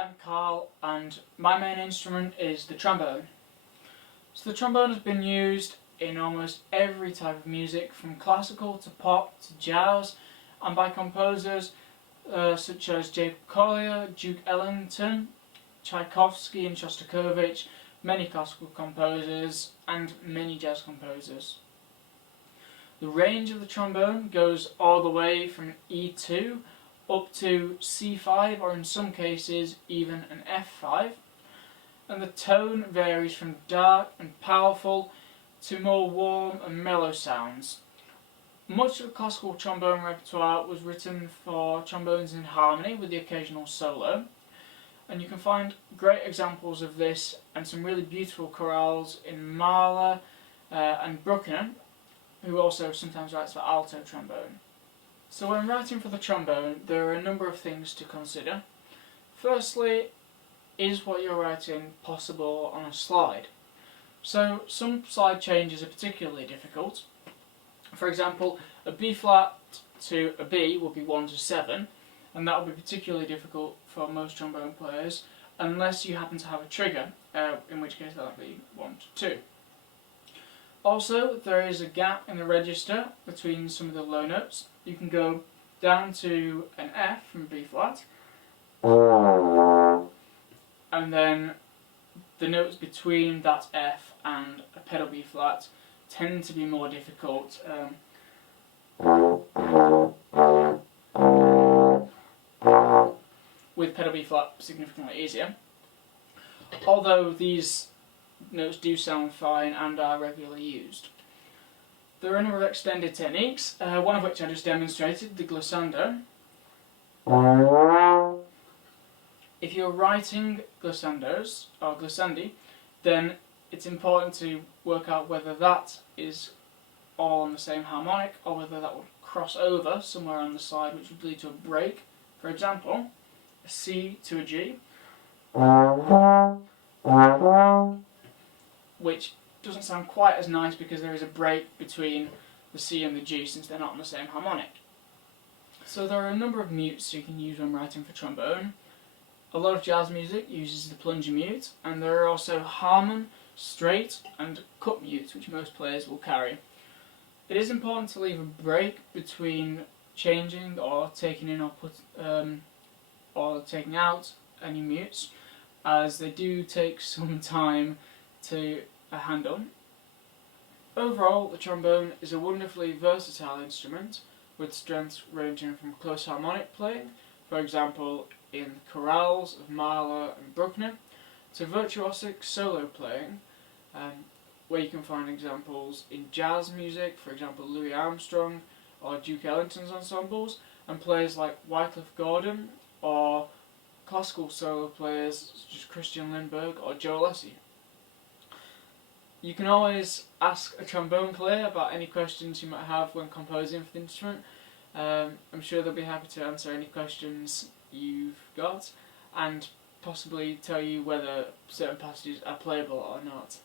I'm Carl, and my main instrument is the trombone. So the trombone has been used in almost every type of music, from classical to pop to jazz, and by composers such as Jacob Collier, Duke Ellington, Tchaikovsky and Shostakovich, many classical composers, and many jazz composers. The range of the trombone goes all the way from E2 up to C5, or in some cases even an F5, and the tone varies from dark and powerful to more warm and mellow sounds. Much of the classical trombone repertoire was written for trombones in harmony with the occasional solo, and you can find great examples of this and some really beautiful chorales in Mahler and Bruckner, who also sometimes writes for alto trombone. So when writing for the trombone, there are a number of things to consider. Firstly, is what you're writing possible on a slide? So some slide changes are particularly difficult. For example, a B flat to a B would be 1 to 7, and that would be particularly difficult for most trombone players, unless you happen to have a trigger, in which case that would be 1 to 2. Also, there is a gap in the register between some of the low notes. You can go down to an F from B flat, and then the notes between that F and a pedal B flat tend to be more difficult. With pedal B flat significantly easier. Although these notes do sound fine and are regularly used. There are a number of extended techniques, one of which I just demonstrated, the glissando. If you're writing glissandos, or glissandi, then it's important to work out whether that is all on the same harmonic, or whether that would cross over somewhere on the slide, which would lead to a break. For example, a C to a G, which doesn't sound quite as nice because there is a break between the C and the G, since they're not on the same harmonic. So there are a number of mutes you can use when writing for trombone. A lot of jazz music uses the plunger mute, and there are also Harmon, straight and cut mutes, which most players will carry. It is important to leave a break between changing or taking in or taking out any mutes, as they do take some time to handle. Overall, the trombone is a wonderfully versatile instrument, with strengths ranging from close harmonic playing, for example in the chorales of Mahler and Bruckner, to virtuosic solo playing, where you can find examples in jazz music, for example Louis Armstrong or Duke Ellington's ensembles, and players like Wycliffe Gordon, or classical solo players such as Christian Lindbergh or Joe Alessi. You can always ask a trombone player about any questions you might have when composing for the instrument. I'm sure they'll be happy to answer any questions you've got, and possibly tell you whether certain passages are playable or not.